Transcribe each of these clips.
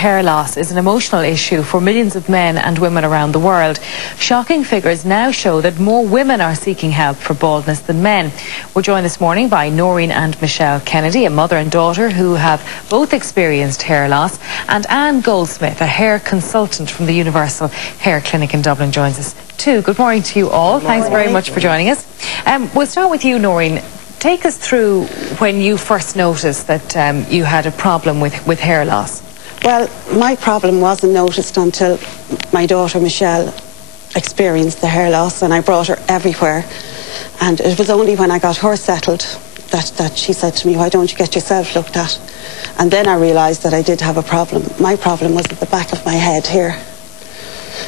hair loss is an emotional issue for millions of men and women around the world. Shocking figures now show that more women are seeking help for baldness than men. We're joined this morning by Noreen and Michelle Kennedy, a mother and daughter who have both experienced hair loss, and Anne Goldsmith, a hair consultant from the Universal Hair Clinic in Dublin, joins us too. Good morning to you all. Thanks very much for joining us. We'll start with you, Noreen. Take us through when you first noticed that you had a problem with hair loss. Well, my problem wasn't noticed until my daughter Michelle experienced the hair loss, and I brought her everywhere. And it was only when I got her settled that she said to me, "Why don't you get yourself looked at?" And then I realised that I did have a problem. My problem was at the back of my head here.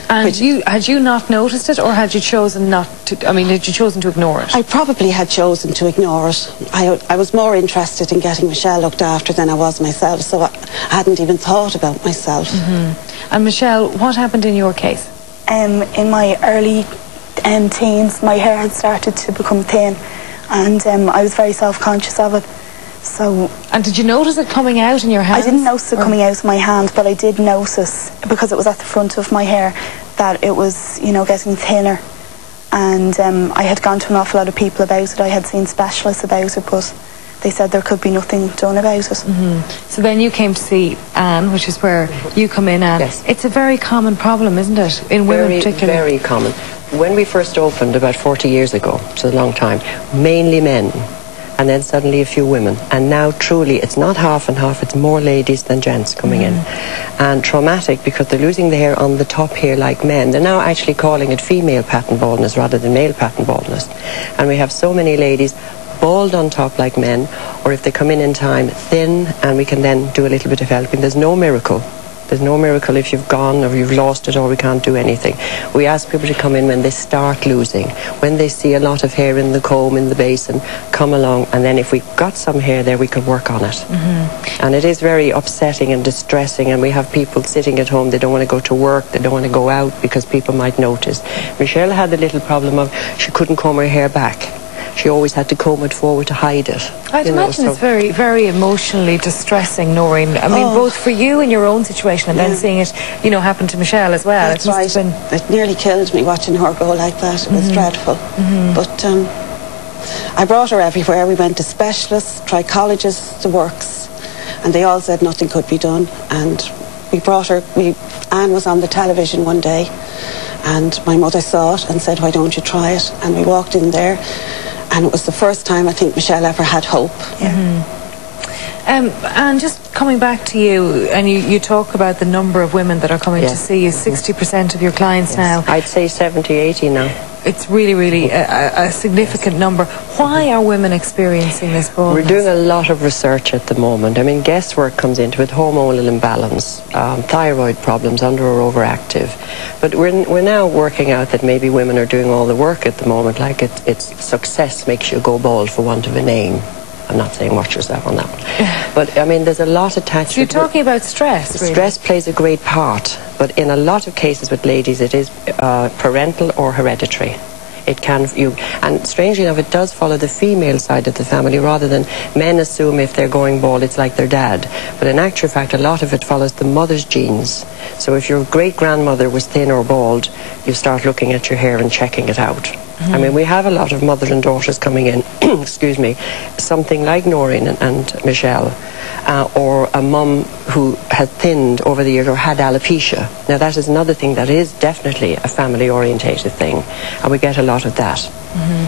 And had you not noticed it, or had you chosen not to? I mean, had you chosen to ignore it? I probably had chosen to ignore it. I was more interested in getting Michelle looked after than I was myself, so I hadn't even thought about myself. And Michelle, what happened in your case? In my early teens, my hair had started to become thin, and I was very self-conscious of it. So, and did you notice it coming out in your hands? I didn't notice it coming out of my hand, but I did notice, because it was at the front of my hair, that it was, you know, getting thinner. And I had gone to an awful lot of people about it. I had seen specialists about it, but they said there could be nothing done about it. So then you came to see Anne, which is where you come in, Anne. Yes. It's a very common problem, isn't it? In women particularly. Very common. When we first opened about 40 years ago, which is a long time, mainly men. And then suddenly a few women. And now truly it's not half and half, it's more ladies than gents coming in. And traumatic, because they're losing the hair on the top here like men. They're now actually calling it female pattern baldness rather than male pattern baldness. And we have so many ladies bald on top like men, or if they come in time, thin, and we can then do a little bit of helping. There's no miracle. There's no miracle if you've gone or you've lost it or we can't do anything. We ask people to come in when they start losing, when they see a lot of hair in the comb, in the basin, come along, and then if we've got some hair there, we can work on it. And it is very upsetting and distressing, and we have people sitting at home, they don't want to go to work, they don't want to go out because people might notice. Michelle had the little problem of she couldn't comb her hair back. She always had to comb it forward to hide it. I'd imagine it's very, very emotionally distressing, Noreen. I mean, both for you in your own situation and then seeing it, you know, happen to Michelle as well. That's right. It nearly killed me watching her go like that. It was dreadful. But I brought her everywhere. We went to specialists, trichologists, the works, and they all said nothing could be done. And we brought her, Anne was on the television one day, and my mother saw it and said, "Why don't you try it?" And we walked in there. And it was the first time I think Michelle ever had hope. And just coming back to you, and you talk about the number of women that are coming to see you, 60% of your clients now. I'd say 70, 80 now. It's really, really a significant number. Why are women experiencing this baldness? We're doing a lot of research at the moment. I mean, guesswork comes into it, hormonal imbalance, thyroid problems, under or overactive. But we're now working out that maybe women are doing all the work at the moment, like it's success makes you go bald, for want of a name. I'm not saying watch yourself on that one. But, I mean, there's a lot attached. So you're talking about stress, really? Stress plays a great part, but in a lot of cases with ladies, it is parental or hereditary. It can, and strangely enough, it does follow the female side of the family rather than men assume if they're going bald, it's like their dad. But in actual fact, a lot of it follows the mother's genes. So if your great-grandmother was thin or bald, you start looking at your hair and checking it out. I mean, we have a lot of mothers and daughters coming in, excuse me, something like Noreen and Michelle, or a mum who had thinned over the years or had alopecia. Now, that is another thing that is definitely a family-orientated thing, and we get a lot of that.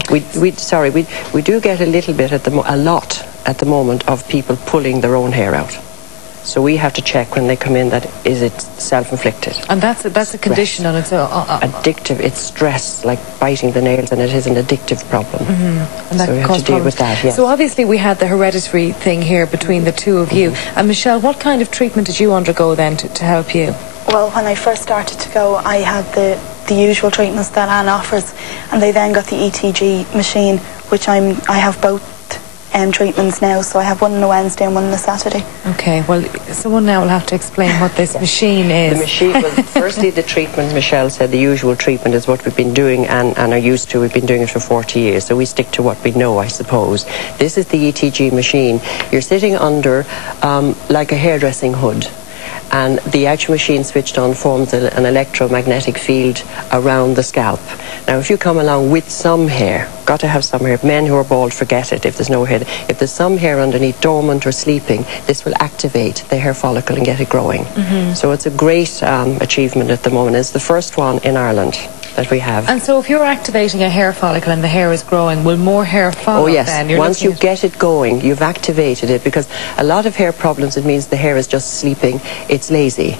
We do get a little bit, a lot at the moment, of people pulling their own hair out. So we have to check when they come in that is it self-inflicted. And that's a condition on its own. Addictive, it's stress, like biting the nails, and it is an addictive problem. And that so we have to deal with that, yes. So obviously we had the hereditary thing here between the two of you. And Michelle, what kind of treatment did you undergo then to help you? Well, when I first started to go, I had the usual treatments that Anne offers, and they then got the ETG machine, which I have both treatments now, so I have one on a Wednesday and one on a Saturday. Okay, well, someone now will have to explain what this machine is. The machine, well, firstly, the treatment, Michelle said, the usual treatment is what we've been doing and are used to. We've been doing it for 40 years, so we stick to what we know, I suppose. This is the ETG machine. You're sitting under like a hairdressing hood. and the actual machine switched on forms an electromagnetic field around the scalp. Now, if you come along with some hair, got to have some hair. Men who are bald, forget it if there's no hair. If there's some hair underneath, dormant or sleeping, this will activate the hair follicle and get it growing. So it's a great achievement at the moment. It's the first one in Ireland that we have. And so if you're activating a hair follicle and the hair is growing, will more hair follow? Oh yes, then? once you get it going, you've activated it, because a lot of hair problems, it means the hair is just sleeping, it's lazy.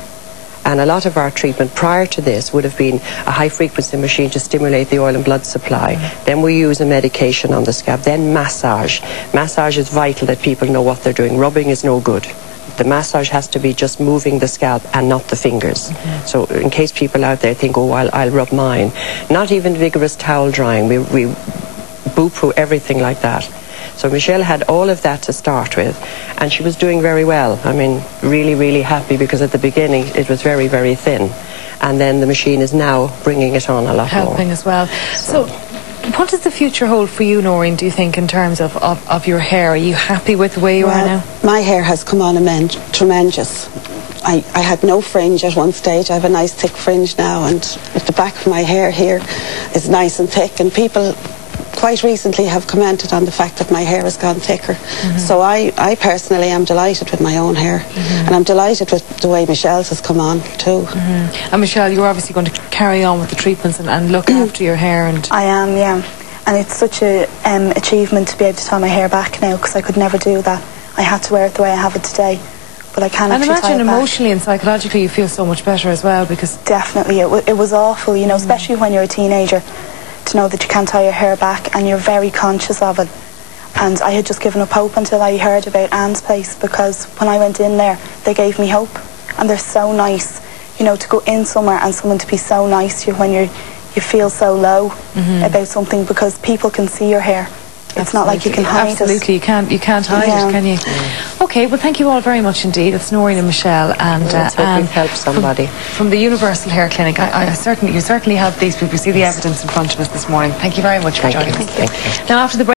And a lot of our treatment prior to this would have been a high-frequency machine to stimulate the oil and blood supply. Then we use a medication on the scalp. Then massage. Massage is vital that people know what they're doing. Rubbing is no good. The massage has to be just moving the scalp and not the fingers. So in case people out there think, oh, I'll rub mine. Not even vigorous towel drying. We boo-poo everything like that. So Michelle had all of that to start with, and she was doing very well. I mean, really, really happy, because at the beginning it was very, very thin. And then the machine is now bringing it on a lot more. Helping as well. So what does the future hold for you, Noreen, do you think, in terms of your hair? Are you happy with the way you are now? My hair has come on tremendous. I had no fringe at one stage. I have a nice thick fringe now, and at the back of my hair here is nice and thick, and people quite recently have commented on the fact that my hair has gone thicker. So I personally am delighted with my own hair, and I'm delighted with the way Michelle's has come on too. And Michelle, you're obviously going to carry on with the treatments and look after your hair. And I am, yeah. And it's such a achievement to be able to tie my hair back now, because I could never do that. I had to wear it the way I have it today, but I can't actually tie it back. And imagine emotionally and psychologically you feel so much better as well, because... Definitely, it was awful, you know, especially when you're a teenager, to know that you can't tie your hair back and you're very conscious of it. And I had just given up hope until I heard about Anne's place, because when I went in there, they gave me hope. And they're so nice, you know, to go in somewhere and someone to be so nice to you when you feel so low about something, because people can see your hair. It's not like you can hide Absolutely, it. you can't hide it, can you? Okay, well, thank you all very much indeed. It's Noreen and Michelle, and we've helped somebody from the Universal Hair Clinic. You certainly helped these people. See the evidence in front of us this morning. Thank you very much for joining us. Thank you. Now, after the break.